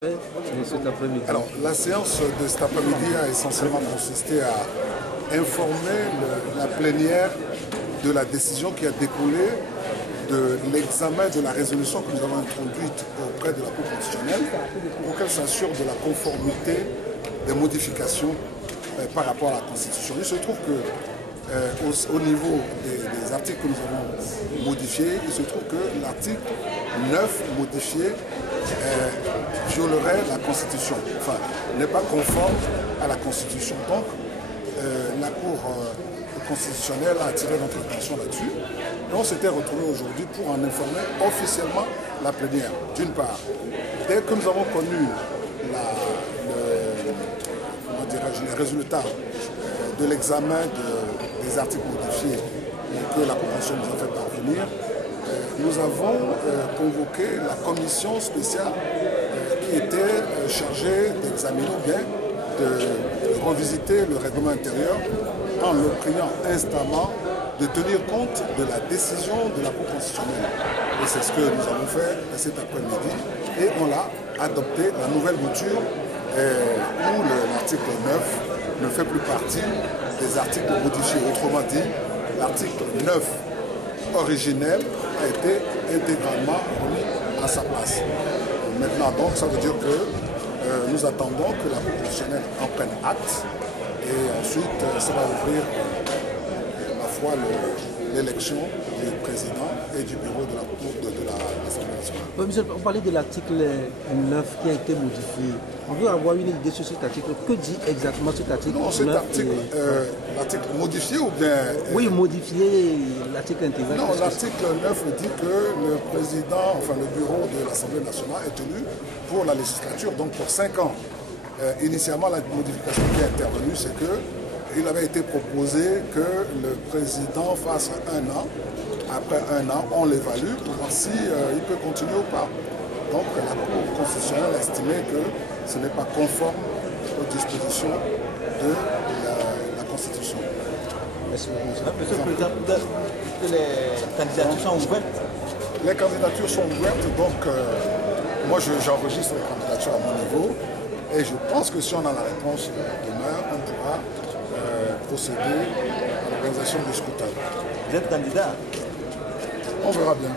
Cet après-midi. Alors, la séance de cet après-midi a essentiellement consisté à informer la plénière de la décision qui a découlé de l'examen de la résolution que nous avons introduite auprès de la Cour constitutionnelle pour qu'elle s'assure de la conformité des modifications par rapport à la Constitution. Il se trouve que au niveau des articles que nous avons modifiés, il se trouve que l'article 9 modifié violerait la Constitution, enfin n'est pas conforme à la Constitution. Donc la Cour constitutionnelle a attiré notre attention là-dessus et on s'était retrouvé aujourd'hui pour en informer officiellement la plénière. D'une part, dès que nous avons connu les résultats de l'examen des articles modifiés que la Cour constitutionnelle nous a fait parvenir, nous avons convoqué la commission spéciale qui était chargée d'examiner ou bien de revisiter le règlement intérieur en le priant instamment de tenir compte de la décision de la Cour constitutionnelle. Et c'est ce que nous avons fait cet après-midi et on l'a adopté, la nouvelle mouture où l'article 9 ne fait plus partie des articles modifiés. Autrement dit, l'article 9 originel a été intégralement remis à sa place. Maintenant, donc, ça veut dire que nous attendons que la Cour constitutionnelle en prenne acte et ensuite ça va ouvrir, ma foi, l'élection du président et du bureau de la Cour de l'Assemblée nationale. Oui, monsieur, on parlait de l'article 9 qui a été modifié. On veut avoir une idée sur cet article. Que dit exactement cet article? Non, cet article, l'article modifié ou bien... Oui, modifié, l'article intégré. Non, l'article 9 dit que le président, enfin le bureau de l'Assemblée nationale est tenu pour la législature, donc pour 5 ans. Initialement, la modification qui est intervenue, c'est qu'il avait été proposé que le président fasse 1 an. Après 1 an, on l'évalue pour voir si il peut continuer ou pas. Donc la Cour constitutionnelle a estimé que ce n'est pas conforme aux dispositions de la Constitution. Monsieur le Président, les candidatures sont ouvertes? Les candidatures sont ouvertes, donc moi j'enregistre les candidatures à mon niveau et je pense que si on a la réponse demain, on pourra procéder à l'organisation du scrutin. Vous êtes candidat? On verra bien.